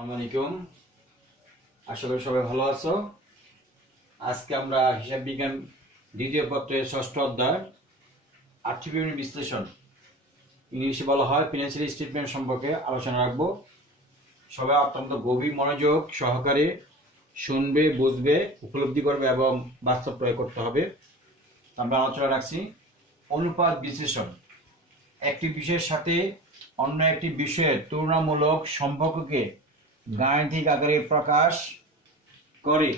আসসালামু আলাইকুম। আশা করি সবাই ভালো আছো। আজকে আমরা হিসাব বিজ্ঞান দ্বিতীয় পত্রের ষষ্ঠ অধ্যায় আর্থিক বিবরণী বিশ্লেষণ, ইংলিশে বলা হয় ফিনান্সিয়াল স্টেটমেন্ট সম্পর্কে আলোচনা রাখবো। সবাই অত্যন্ত গভীর মনোযোগ সহকারে শুনবে, বুঝবে, উপলব্ধি করবে এবং বাস্তব প্রয়োগ করতে হবে। আমরা আলোচনা রাখছি অনুপাত বিশ্লেষণ। একটি বিষয়ের সাথে অন্য একটি বিষয়ের তুলনামূলক সম্পর্ককে গাণিতিক আকারে প্রকাশ করে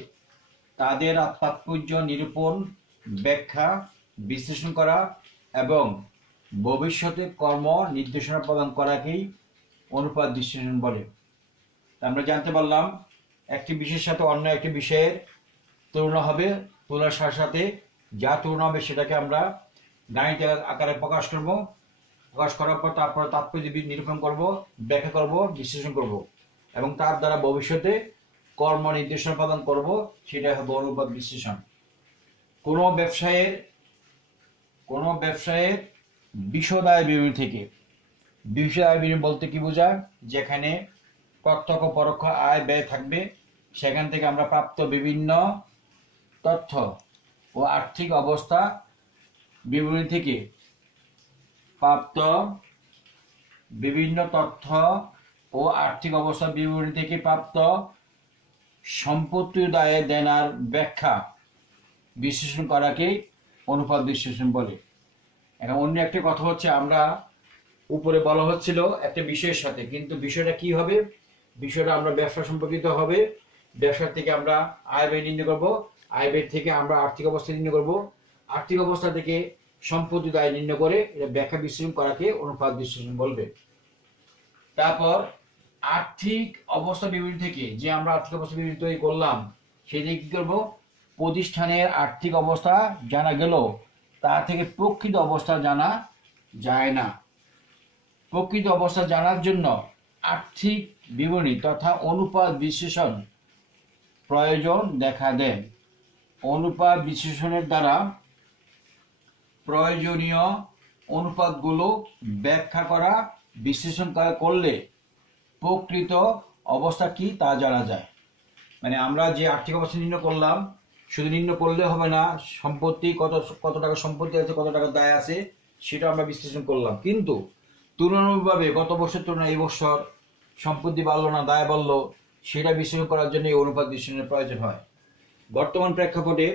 তাদের তাৎপর্য নিরূপণ, ব্যাখ্যা, বিশ্লেষণ করা এবং ভবিষ্যতে কর্ম নির্দেশনা প্রদান করাকেই অনুপাত বিশ্লেষণ বলে। আমরা জানতে পারলাম একটি বিষয়ের সাথে অন্য একটি বিষয়ের তুলনা হবে, তুলনার সাথে সাথে যা তুলনা হবে সেটাকে আমরা গাণিতিক আকারে প্রকাশ করব। প্রকাশ করার পর তারপর তাৎপর্য নিরূপণ করব, ব্যাখ্যা করব, বিশ্লেষণ করব এবং তার দ্বারা ভবিষ্যতে কর্ম নির্দেশনা প্রদান করব, সেটা হবে অনুপাত বিশ্লেষণ। কোনো ব্যবসায়ের বিশদ আয় বিবরণী থেকে, বিশদ আয় বিবরণী বলতে কি বোঝায়? যেখানে প্রত্যক্ষ পরোক্ষ আয় ব্যয় থাকবে, সেখান থেকে আমরা প্রাপ্ত বিভিন্ন তথ্য ও আর্থিক অবস্থা বিবরণী থেকে প্রাপ্ত বিভিন্ন তথ্য ও আর্থিক অবস্থা বিবরণী থেকে প্রাপ্ত সম্পত্তির দায়ে দেনার ব্যাখ্যা বিশ্লেষণ করাকে অনুপাত বিশ্লেষণ বলে। এখন অন্য একটি কথা হচ্ছে, আমরা উপরে বলা হচ্ছিল একটা বিষয়ের সাথে, কিন্তু বিষয়টা কি হবে? বিষয়টা আমরা ব্যবসা সম্পর্কিত হবে। ব্যবসা থেকে আমরা আয় ব্যয় নির্ণয় করব, আয় ব্যয় থেকে আমরা আর্থিক অবস্থা নির্ণয় করব, আর্থিক অবস্থা থেকে সম্পত্তি দায় নির্ণয় করে এটা ব্যাখ্যা বিশ্লেষণ করাকে অনুপাত বিশ্লেষণ বলবে। তারপর আর্থিক অবস্থা বিবরণী থেকে যে আমরা আর্থিক অবস্থা বিবরণী তৈরি করলাম, সেটা কি করবো? প্রতিষ্ঠানের আর্থিক অবস্থা জানা গেল, তা থেকে প্রকৃত অবস্থা জানা যায় না। প্রকৃত অবস্থা জানার জন্য আর্থিক বিবরণী তথা অনুপাত বিশ্লেষণ প্রয়োজন দেখা দেয়। অনুপাত বিশ্লেষণের দ্বারা প্রয়োজনীয় অনুপাতগুলো ব্যাখ্যা করা, বিশ্লেষণ করলে প্রকৃত অবস্থা কি তা জানা যায়। মানে আমরা যে আর্থিক অবস্থা নির্ণয় করলাম, শুধু নির্ণয় করলে হবে না, সম্পত্তি কত টাকা সম্পত্তি আছে, কত টাকা দায় আছে, সেটা আমরা বিশ্লেষণ করলাম। কিন্তু তুলনামূলকভাবে গত বছর তুলনায় এই বছর সম্পত্তি বাড়লো না দায় বাড়লো, সেটা বিশ্লেষণ করার জন্য এই অনুপাত বিশ্লেষণের প্রয়োজন হয়। বর্তমান প্রেক্ষাপটে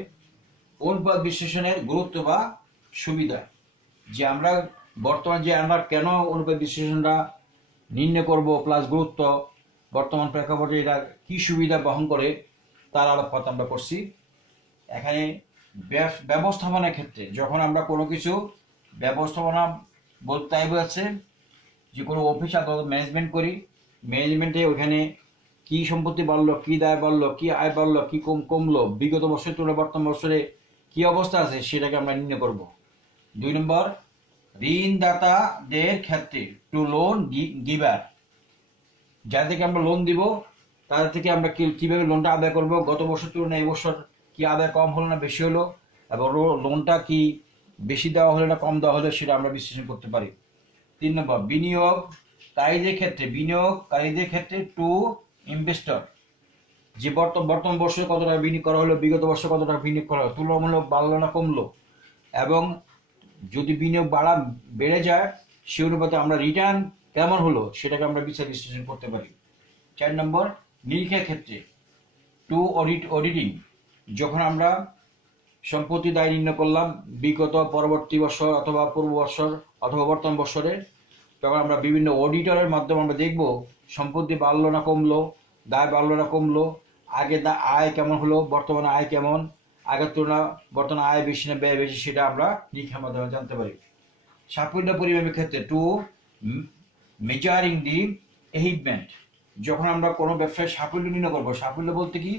অনুপাত বিশ্লেষণের গুরুত্ব বা সুবিধা, যে আমরা বর্তমান যে আমরা কেন অনুপাত বিশ্লেষণটা নির্ণয় করব প্লাস গুরুত্ব, বর্তমান প্রেক্ষাপটে এটা কি সুবিধা বহন করে, তার আলোকপাত আমরা করছি। এখানে ব্যবস্থাপনার ক্ষেত্রে যখন আমরা কোনো কিছু ব্যবস্থাপনা বলতে বোঝাচ্ছে যে কোনো অফিস আদালত ম্যানেজমেন্ট করি, ম্যানেজমেন্টে ওইখানে কি সম্পত্তি বাড়লো, কি দায় বাড়লো, কি আয় বাড়লো, কি কমলো, বিগত বছরের তুলনায় বর্তমান বছরে কি অবস্থা আছে, সেটাকে আমরা নির্ণয় করব। 2 নম্বর, ঋণদাতাদের ক্ষেত্রে টু লোন গিভার, যাদের থেকে আমরা লোন দিব তাদের থেকে আমরা কিভাবে লোনটা আদায় করব, গত বছর তুলনায় এই বছর কি আদায় কম হলো না বেশি হলো, এবং লোনটা কি বেশি দেওয়া হলো না কম দেওয়া হলো, সেটা আমরা বিশ্লেষণ করতে পারি। 3 নম্বর, বিনিয়োগকারীদের ক্ষেত্রে টু ইনভেস্টর, যে বর্তমান বছরে কত টাকা বিনিয়োগ করা হলো, বিগত বছর কত টাকা বিনিয়োগ করা হলো, তুলনামূলক বাড়লো না কমলো, এবং যদি বিনিয়োগ বেড়ে যায় সে অনুপাতে আমরা রিটার্ন কেমন হলো সেটাকে আমরা বিচার বিশ্লেষণ করতে পারি। 4 নম্বর, নিরীক্ষার ক্ষেত্রে টু অডিটিং, যখন আমরা সম্পত্তি দায় নির্ণয় করলাম বিগত পরবর্তী বছর অথবা পূর্ব বছর অথবা বর্তমান বছরে, তখন আমরা বিভিন্ন অডিটরের মাধ্যমে আমরা দেখব সম্পত্তি বাড়লো না কমলো, দায় বাড়লো না কমলো, আগে আয় কেমন হলো, বর্তমানে আয় কেমন, আগের তুলনা বর্তমানে আয় বেশি না ব্যয় বেশি, সেটা আমরা নিরীক্ষার মাধ্যমে জানতে পারি। সাফল্য পরিমাপের ক্ষেত্রে টু মেজারিং দি অ্যাচিভমেন্ট, যখন আমরা কোনো ব্যবসায় সাফল্য নির্ণয় করবো, সাফল্য বলতে কি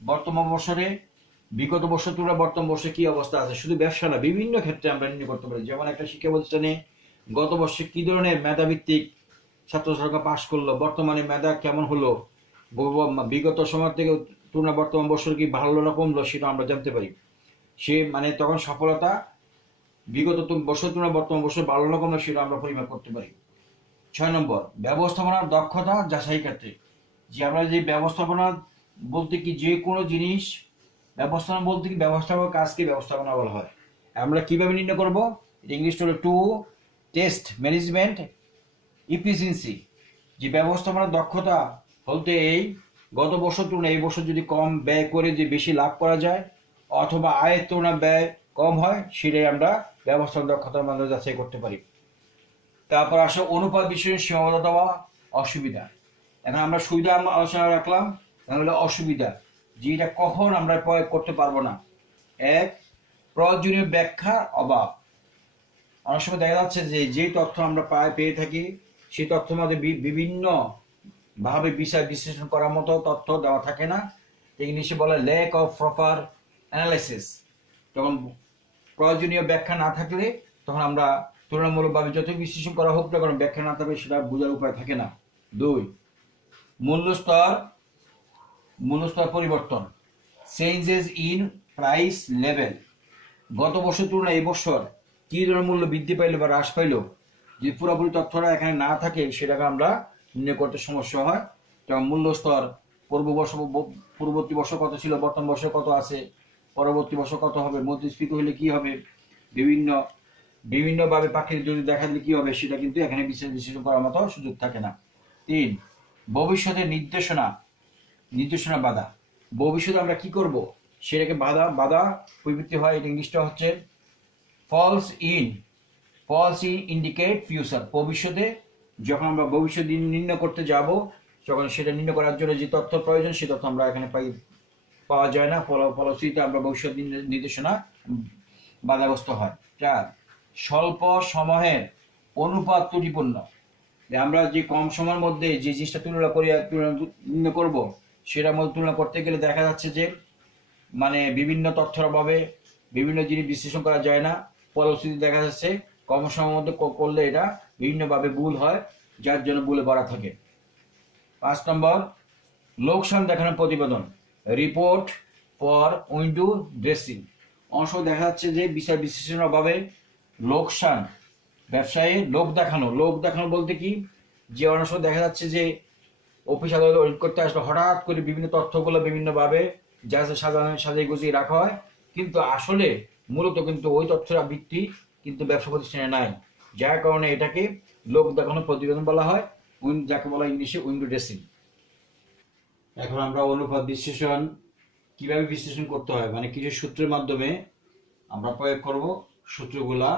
বর্তমান বছরে বিগত বছর তুলনায় বর্তমান বছরে কি অবস্থা আছে, শুধু ব্যবসা না, বিভিন্ন ক্ষেত্রে আমরা নির্ণয় করতে পারি। যেমন একটা শিক্ষা প্রতিষ্ঠানে গত বছর কি ধরনের মেধাভিত্তিক ছাত্রছাত্রীরা পাশ করলো, বর্তমানে মেধা কেমন হলো, বিগত সময় থেকে তুলনায় বর্তমান বছর কি ভালো না কমলো, সেটা আমরা জানতে পারি। সে মানে তখন সফলতা বিগত বছর তুলনায় বর্তমান বছর ভালো না কমলো, সেটা আমরা পরিমাপ করতে পারি। 6 নম্বর, ব্যবস্থাপনার দক্ষতা যাচাই ক্ষেত্রে যে আমরা যে ব্যবস্থাপনা বলতে কি, যে কোনো জিনিস ব্যবস্থাপনা বলতে কি, ব্যবস্থাপনা কাজকে ব্যবস্থাপনা বলা হয়। আমরা কিভাবে নির্ণয় করব? ইংলিশ হলো টু টেস্ট ম্যানেজমেন্ট ইফিসিয়েন্সি, যে ব্যবস্থাপনার দক্ষতা বলতে এই গত বছর তুলনায় এই বছর যদি কম ব্যয় করে যে বেশি লাভ করা যায়, অথবা আয়ের তুলনায় ব্যয় কম হয়, সেটাই আমরা ব্যবস্থাপনা দক্ষতার মাধ্যমে যাচাই করতে পারি। তারপর আসো অনুপাত বিষয়ের সীমাবদ্ধতা বা অসুবিধা। এখন আমরা সুবিধা আলোচনা রাখলাম, তাহলে অসুবিধা যে এটা কখন আমরা প্রয়োগ করতে পারবো না। এক, প্রয়োজনীয় ব্যাখ্যার অভাব। অনেক সময় দেখা যাচ্ছে যে তথ্য আমরা পেয়ে থাকি সেই তথ্যের মধ্যে বিভিন্ন ভাবে বিষয় বিশ্লেষণ করার মতো তথ্য দেওয়া থাকে না। ইংলিশে বলে ল্যাক অফ প্রপার অ্যানালাইসিস। যখন প্রয়োজনীয় ব্যাখ্যা না থাকলে তখন আমরা তুলনামূলকভাবে যত বিশ্লেষণ করা হোক না, কারণ ব্যাখ্যা না থাকলে সেটা বোঝার উপায় থাকে না। দুই, মূল্যস্তর পরিবর্তন, চেঞ্জেস ইন প্রাইস লেভেল। গত বছর তুলনায় এই বছর কি ধরনের মূল্য বৃদ্ধি পাইলো বা হ্রাস পাইলো, যদি পুরোপুরি তথ্যটা এখানে না থাকে সেটাকে আমরা নির্ণয় করতে সমস্যা হয়। যেমন মূল্যস্তর পূর্ববর্তী বছর কত ছিল, বর্তমান বছর কত আছে, পরবর্তী বছর কত হবে, মুদ্রাস্ফীতি হলে কি হবে, বিভিন্নভাবে প্রাকৃতিক যদি দেখা দিলে কি হবে, সেটা কিন্তু এখানে বিশ্লেষণ করার মতো সুযোগ থাকে না। তিন, ভবিষ্যতের নির্দেশনা বাধা। ভবিষ্যতে আমরা কি করব সেটাকে বাধা প্রবৃত্তি হয়। এটা ইংলিশটা হচ্ছে ফলস ইন ইন্ডিকেট ফিউচার। ভবিষ্যতে যখন আমরা ভবিষ্যৎ নির্ণয় করতে যাব, যখন সেটা নির্ণয় করার জন্য যে তথ্য প্রয়োজন সে তথ্য আমরা এখানে পাওয়া যায় না, ফলশ্রুতিতে আমরা ভবিষ্যৎ নির্দেশনা বাধাগ্রস্ত হয়। চার, স্বল্প সময়ের অনুপাত ত্রুটিপূর্ণ। আমরা যে কম সময়ের মধ্যে যে জিনিসটা নির্ণয় করব সেটার মধ্যে তুলনা করতে গেলে দেখা যাচ্ছে যে বিভিন্ন তথ্যের অভাবে বিভিন্ন জিনিস বিশ্লেষণ করা যায় না। ফলশ্রুতি দেখা যাচ্ছে কম সময়ের মধ্যে করলে এটা বিভিন্নভাবে ভুল হয়, যার জন্য ভুলে ভরা থাকে। 5 নম্বর, লোকসান দেখানোর প্রতিবেদন, রিপোর্ট ফর উইন্ডো ড্রেসিং। অংশ দেখা যাচ্ছে যে বিচার বিশ্লেষণের অভাবে লোকসান, ব্যবসায়ী লোক দেখানো বলতে কি, যে অনেক সময় দেখা যাচ্ছে যে অফিস আদালতে অডিট করতে আসলে হঠাৎ করে বিভিন্ন তথ্যগুলো বিভিন্নভাবে যা সাজাই গুছিয়ে রাখা হয়, কিন্তু আসলে মূলত কিন্তু ওই তথ্যের ভিত্তি কিন্তু ব্যবসা প্রতিষ্ঠানে নাই, যার কারণে এটাকে লোক দেখানো প্রতিবেদন বলা হয়, যাকে বলা হয় ইংলিশে উইন্ডো ড্রেসিং। এখন আমরা অনুপাত বিশ্লেষণ কিভাবে বিশ্লেষণ করতে হয়, কিছু সূত্রের মাধ্যমে আমরা প্রয়োগ করব। সূত্রগুলা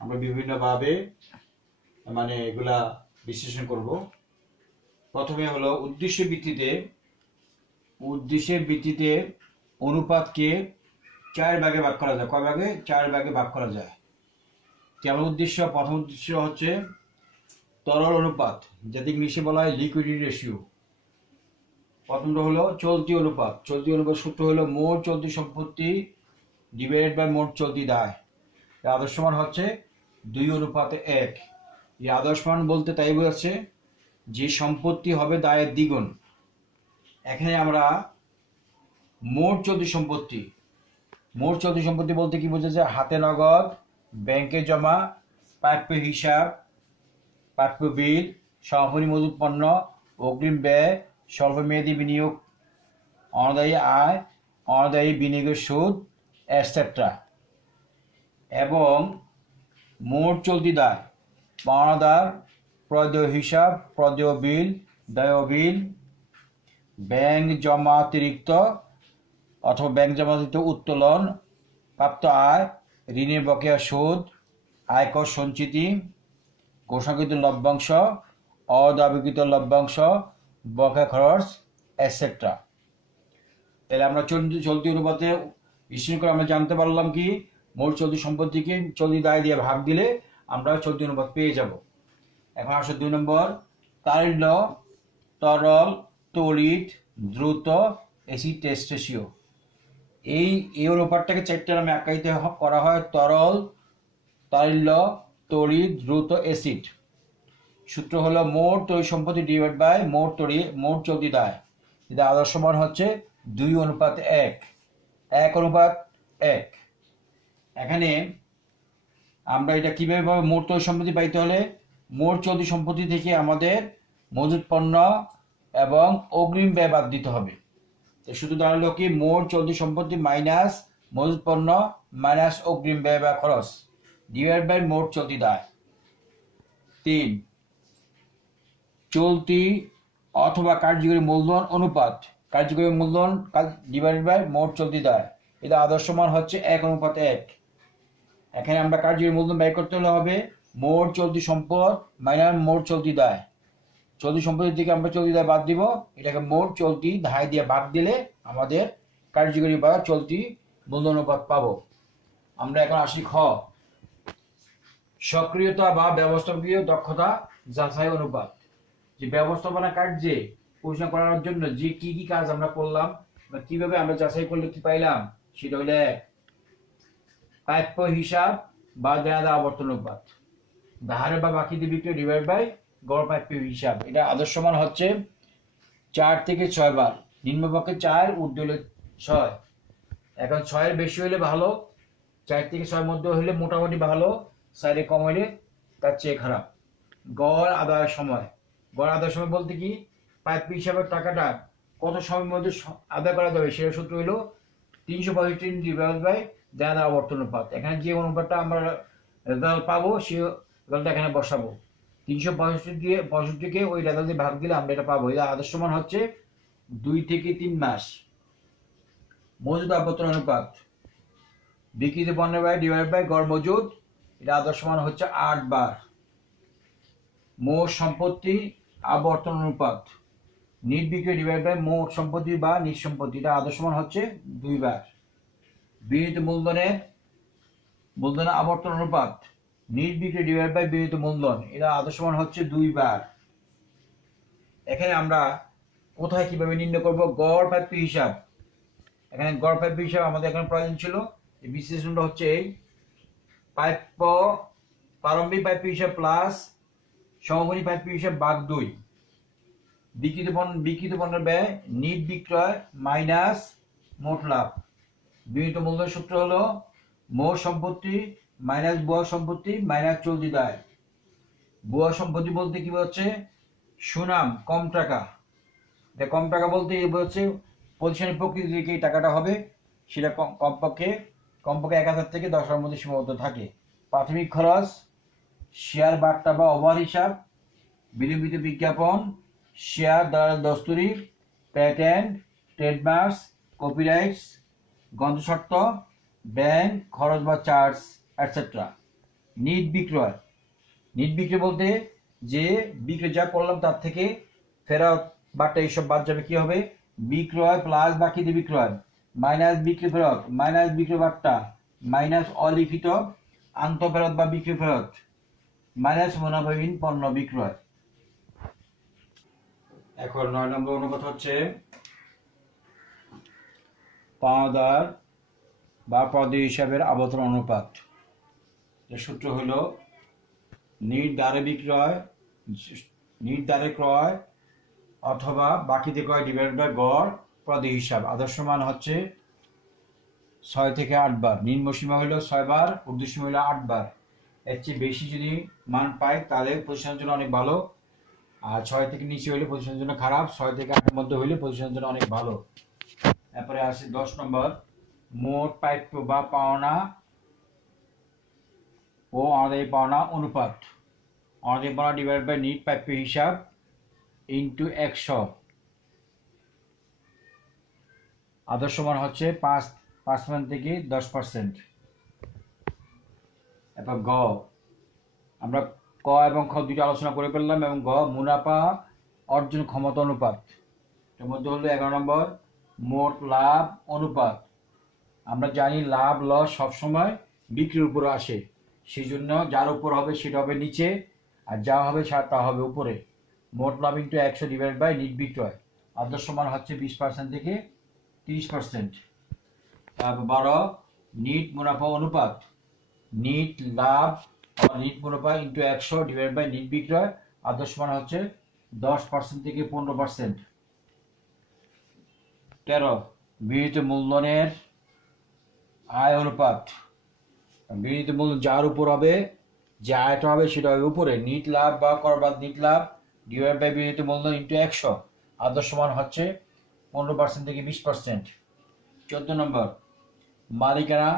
আমরা বিভিন্নভাবে এগুলা বিশ্লেষণ করব। প্রথমে হলো উদ্দেশ্যের ভিত্তিতে অনুপাতকে 4 ভাগে ভাগ করা যায়। কয় ভাগে? 4 ভাগে ভাগ করা যায়। কেমন উদ্দেশ্য? প্রথম উদ্দেশ্য হচ্ছে তরল অনুপাত, যাতে ইংলিশে বলা হয় লিকুইডিটি রেশিও। প্রথমটা হলো চলতি অনুপাত সূত্র হলো মোট চলতি সম্পত্তি ডিভাইডেড বাই মোট চলতি দায়। আদর্শ মান হচ্ছে 2:1। এই আদর্শ মান বলতে তাই বোঝাচ্ছে যে সম্পত্তি হবে দায়ের দ্বিগুণ। এখানে আমরা মোট চলতি সম্পত্তি বলতে কি বোঝা যায়? হাতে নগদ, ব্যাংকে জমা, প্রাপ্য হিসাব, প্রাপ্য বিল, সমাপনী মজুত পণ্য, অগ্রিম ব্যয়, স্বল্পমেয়াদী বিনিয়োগ, অনাদায়ী আয়, অনাদায়ী বিনিয়োগের সুদ, এটসেট্রা। এবং মোট চলতি দায়, পাওনাদার, প্রদেয় হিসাব, প্রদেয় বিল, দেয় বিল, ব্যাংক জমাতিরিক্ত অথবা ব্যাংক জমাতিরিক্ত উত্তোলন, প্রাপ্ত আয়, ঋণের বকেয়া সুদ, আয়কর সঞ্চিতি, ঘোষণাকৃত লভ্যাংশ, অদাবিকৃত লভ্যাংশ, বকেয়া খরচ, এটসেট্রা। তাহলে আমরা চলতি অনুপাতে বিশ্লেষণ করে আমরা জানতে পারলাম কি, মোট চলতি সম্পত্তিকে চলতি দায় দিয়ে ভাগ দিলে আমরা চলতি অনুপাত পেয়ে যাব। এখন আসো 2 নম্বর, তারিল্য, তরল, তড়িৎ, দ্রুত, অ্যাসিড টেস্ট রেশিও। এই অনুপাতটাকে 4টে নামে আখ্যায়িত করা হয়: তরল, তারিল্য, তড়িৎ, দ্রুত, অ্যাসিড। সূত্র হলো মোট তড়িৎ সম্পত্তি ডিভাইড বাই মোট চলতি দায়। এটা আদর্শ মান হচ্ছে 2:1। 1:1। এখানে আমরা এটা কিভাবে পাবো? মোট তড়িৎ সম্পত্তি পাইতে হলে মোট চলতি সম্পত্তি থেকে আমাদের মজুত পণ্য এবং অগ্রিম ব্যয় বাদ দিতে হবে। তো শুধু দাঁড়ালো কি মোট চলতি সম্পত্তি মাইনাস মজুত পণ্য মাইনাস অগ্রিম ব্যয় বা খরচ ডিভাইড বাই মোট চলতি দায়। 3 চলতি অথবা কার্যকরী মূলধন অনুপাত, কার্যকরী মূলধন ডিভাইড বাই মোট চলতি দায়। এটা আদর্শ মান হচ্ছে 1:1। এখানে আমরা কার্যকরী মূলধন ব্যয় করতে হলে হবে মোট চলতি সম্পদ মাইনাস মোট চলতি দায়। চলতি সম্পদের দিকে আমরা চলতি দায় বাদ দিব, এটাকে মোট চলতি দায় দিয়ে বাদ দিলে আমাদের কার্যকরী বা চলতি মূলধন অনুপাত পাবো। আমরা এখন আসি খ, সক্রিয়তা বা ব্যবস্থাপকীয় দক্ষতা যাচাই অনুপাত। যে ব্যবস্থাপনা কার্যে পরিচালনা করার জন্য যে কি কি কাজ আমরা করলাম বা কিভাবে আমরা যাচাই করলে কি পাইলাম, সেটা হলে প্রাপ্য হিসাব বা দেনা আবর্তন অনুপাত, ধারে বা বাকি দিয়ে বিক্রয় ডিভাইড বাই গড় প্রাপ্য হিসাব। এটা আদর্শ মান হচ্ছে 4 থেকে 6 বার, নিম্নপক্ষে 4, ঊর্ধ্ব হলে 6। এখন 6-এর বেশি হলে ভালো, 4 থেকে 6 মধ্যে হলে মোটামুটি ভালো, 4-এ কম হলে তার চেয়ে খারাপ। গড় আদায়ের সময়, গড় আদায়ের সময় বলতে কি প্রাপ্য হিসাবের টাকাটা কত সময়ের মধ্যে আদায় করা যাবে সেটা সূত্র হলো 365 ডিভাইড বাই দেনা আবর্তন অনুপাত। এখানে যে অনুপাতটা আমরা রেজাল্ট পাবো সেই রেজাল্টটা এখানে বসাবো। 365কে ওই রেজাল্ট দিয়ে ভাগ দিলে আমরা এটা পাবো। এটা আদর্শ মান হচ্ছে 2 থেকে 3 মাস। মজুদ আবর্তন অনুপাত, বিক্রিত পণ্যের ব্যয় ডিভাইড বাই গড় মজুদ, এটা আদর্শ মান হচ্ছে 8 বার। মোট সম্পত্তি আবর্তন অনুপাত, নিট বিক্রয় ডিভাইড বাই মোট সম্পত্তি বা নিট সম্পত্তি, এটা আদর্শ মান হচ্ছে 2 বার। বিনিয়োজিত মূলধনের আবর্তন অনুপাত, নিট বিক্রয় ডিভাইড বাই বিনিয়োজিত মূলধন, এটা আদর্শ মান হচ্ছে 2 বার। এখানে আমরা কোথায় কিভাবে নির্ণয় করব গড় প্রাপ্য হিসাব। এখানে গড় প্রাপ্য হিসাব আমাদের এখানে প্রয়োজন ছিল, এই বিশ্লেষণটা হচ্ছে এই প্রাপ্য প্রারম্ভিক প্রাপ্য হিসাব প্লাস সমবর্তী প্রাপ্য হিসাব ভাগ 2, বিক্রিত পণ্যের ব্যয় নিট বিক্রয় মাইনাস মোট লাভ। বিনিয়োজিত মূলধন সূত্র হলো মোট সম্পত্তি মাইনাস বুয়া সম্পত্তি মাইনাস চলতি দায়। বুয়া সম্পত্তি বলতে কি হচ্ছে সুনাম কম টাকা, কম টাকা বলতে হচ্ছে প্রতিষ্ঠানের প্রকৃতি থেকে এই টাকাটা হবে, সেটা কমপক্ষে 1000 থেকে 10,000 মধ্যে সীমাবদ্ধ থাকে। প্রাথমিক খরচ, শেয়ার বার্তা বা ওভার হিসাব, বিলম্বিত বিজ্ঞাপন, শেয়ার দ্বারা দস্তুরি, প্যাটেন্ট, ট্রেডমার্কস, কপিরাইটস, গন্ধশর্ত, ব্যাংক খরচ বা চার্জ এটসেট্রা। নিট বিক্রয়, নিট বিক্রয় বলতে যে বিক্রয় যা করলাম তার থেকে ফেরত বাটা এইসব বাদ যাবে, কি হবে বিক্রয় প্লাস বাকি দিয়ে বিক্রয় মাইনাস বিক্রি ফেরত মাইনাস বিক্রয় বার্তা মাইনাস অলিখিত আন্ত ফেরত বা বিক্রি ফেরত মাইনাস মুনাফাহীন পণ্য বিক্রয়। এখন 9 নম্বর অনুপাত হচ্ছে পাওনাদার বা পদে হিসাবের আবর্তন অনুপাত। এর সূত্র হলো নিট দ্বারে বিক্রয়, নিট দ্বারে ক্রয় অথবা বাকিতে ক্রয় ডিভাইড বাই গড় পদে হিসাব। আদর্শ মান হচ্ছে 6 থেকে 8 বার, নিম্ন সীমা হলো 6 বার, ঊর্ধ্ব সীমা হলো 8 বার। এর চেয়ে বেশি যদি মান পাই তাহলে প্রতিষ্ঠানের জন্য অনেক ভালো, আর 6 থেকে নিচে হলে প্রতিষ্ঠানের জন্য খারাপ, 6 থেকে 8 এর মধ্যে হলে প্রতিষ্ঠানের জন্য অনেক ভালো। এরপরে আসে 10 নম্বর, মোট প্রাপ্য বা পাওনা ও অনাদায়ী পাওনা অনুপাত। অনাদায়ী পাওনা ডিভাইড বাই নিট প্রাপ্য হিসাব ইন্টু 100। আদর্শ মান হচ্ছে 5% থেকে 10%। এরপর গ, আমরা ক এবং খ দুটো আলোচনা করে ফেললাম, এবং গ মুনাফা অর্জন ক্ষমতা অনুপাত। এর মধ্যে হলো 11 নম্বর মোট লাভ অনুপাত। আমরা জানি লাভ লস সবসময় বিক্রির উপরে আসে, সেই জন্য যার উপর হবে সেটা হবে নিচে, আর যা হবে তা হবে উপরে। মোট লাভ ইন্টু 100 ডিভাইড বাই নিট বিক্রয়। আদর্শ মান হচ্ছে 20% থেকে 30%। তারপর 12 নিট মুনাফা অনুপাত। নিট লাভ নিট মুনাফা ইন্টু 100 ডিভাইড বাই নিট বিক্রয়। আদর্শ মান হচ্ছে 10% থেকে 15%। 13 বিনিয়োজিত মূলধনের আয় অনুপাত। বিনিয়োজিত মূলধন যার উপর হবে, যে আয়টা হবে সেটা হবে উপরে। নিট লাভ বা করবাদ নিট লাভ ডিভাইড বাই বিনিয়োজিত মূলধন ইন্টু 100। আদর্শ মান হচ্ছে 15% থেকে 20%। 14 নম্বর, মালিকানা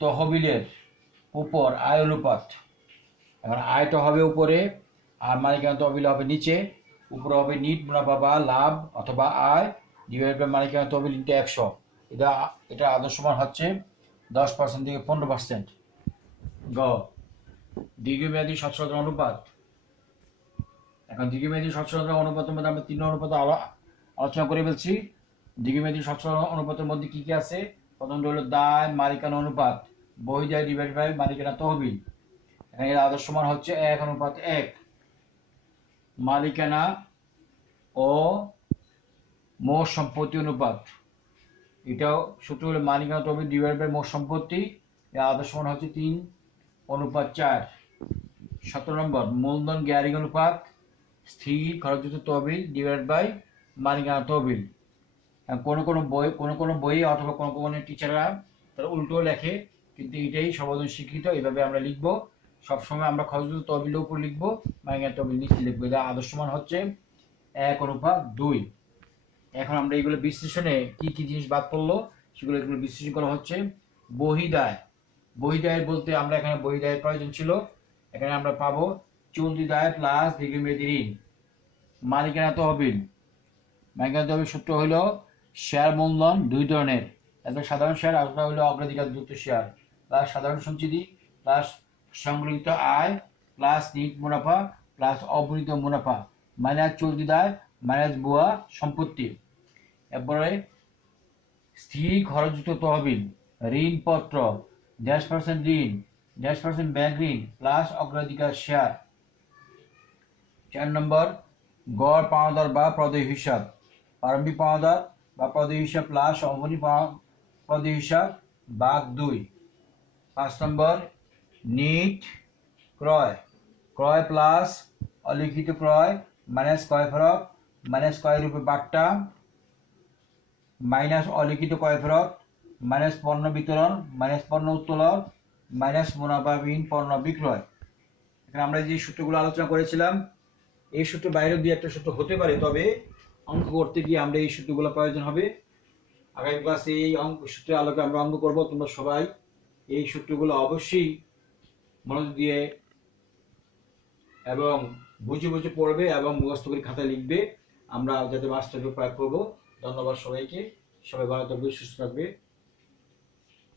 তহবিলের উপর আয় অনুপাত। এখন আয়টা হবে উপরে আর মালিকানা তহবিল হবে নিচে। উপরে হবে নিট মুনাফা বা লাভ অথবা আয় ডিভাইড বাই মালিকানা তহবিল ইন্টু 100। এটা আদর্শ মান হচ্ছে 10% থেকে 15%। গ, দীর্ঘমেয়াদী সচ্ছলতা অনুপাত। এখন দীর্ঘমেয়াদী সচ্ছলতা অনুপাতের মধ্যে আমরা 3 অনুপাত আলোচনা করে ফেলছি। দীর্ঘমেয়াদী সচ্ছলতা অনুপাতের মধ্যে কি কি আছে? প্রথমটা হলো দায় মালিকানা অনুপাত, বহিদায় ডিভাইড বাই মালিকানা তহবিল। এখানে এর আদর্শ মান হচ্ছে 1:1। মালিকানা ও মোট সম্পত্তি অনুপাত, এটাও সূত্র হলো মালিকানা তহবিল ডিভাইড বাই মোট সম্পত্তি। এর আদর্শ মান হচ্ছে 3:4। 17 নম্বর, মূলধন গ্যারিং অনুপাত, স্থির খরচযুক্ত তহবিল ডিভাইড বাই মালিকানা তহবিল। কোনো বই অথবা কোনো টিচাররা তারা উল্টো লেখে, কিন্তু এটাই সর্বজন স্বীকৃত, এইভাবে আমরা লিখবো। সবসময় আমরা খরচযুক্ত তহবিলের উপর লিখবো, মালিকানা তহবিল নিচে লিখবো। এটা আদর্শ মান হচ্ছে 1:2। এখন আমরা এইগুলো বিশ্লেষণে কি কি জিনিস বাদ পড়লো সেগুলো বিশ্লেষণ করা হচ্ছে। বহিদায়, বহিদায় বলতে আমরা এখানে বহিদায়ের প্রয়োজন ছিল। এখানে আমরা পাবো চলতি দায় প্লাস দীর্ঘমেয়াদী ঋণ। মালিকানা তহবিল, মালিকানা তহবিল সূত্র হলো শেয়ার মূলধন 2 ধরনের, একটা সাধারণ শেয়ার আর একটা হলো অগ্রাধিকারযুক্ত শেয়ার, প্লাস সাধারণ সঞ্চিতি প্লাস সংগৃহীত আয় প্লাস নিট মুনাফা প্লাস অবহিত মুনাফা মাইনাস চলতি দায় মাইনাস ভুয়া সম্পত্তি। এরপরে স্থির খরচযুক্ত তহবিল, ঋণপত্র 10% ঋণ 10% ব্যাংক ঋণ প্লাস অগ্রাধিকার শেয়ার। 4 নম্বর, গড় পাওনাদার বা প্রদেয় হিসাব, প্রারম্ভিক পাওনাদার বা প্রদেয় হিসাব প্লাস সমাপনী প্রদেয় হিসাব ভাগ 2। 5 নম্বর, নিট ক্রয়, ক্রয় প্লাস অলিখিত ক্রয় মাইনাস ক্রয় ফেরত মাইনাস ক্রয় রূপে বাট্টা মাইনাস অলিখিত ক্রয় ফেরত মাইনাস পণ্য বিতরণ মাইনাস পণ্য উত্তোলন মাইনাস মুনাফাবিহীন পণ্য বিক্রয়। এখানে আমরা যে সূত্রগুলো আলোচনা করেছিলাম এই সূত্র বাইরে দিয়ে একটা সূত্র হতে পারে, তবে অঙ্ক করতে গিয়ে আমরা এই সূত্রগুলো প্রয়োজন হবে। আগামী ক্লাসে এই সূত্রের আলোকে আমরা অঙ্ক করব। তোমরা সবাই এই সূত্রগুলো অবশ্যই মনোযোগ দিয়ে এবং বুঝে বুঝে পড়বে এবং মুখস্থ করে খাতায় লিখবে, আমরা যাতে বাস্তবে প্রয়োগ করবো। ধন্যবাদ সবাইকে, সবাই ভালো থাকবে, সুস্থ থাকবে।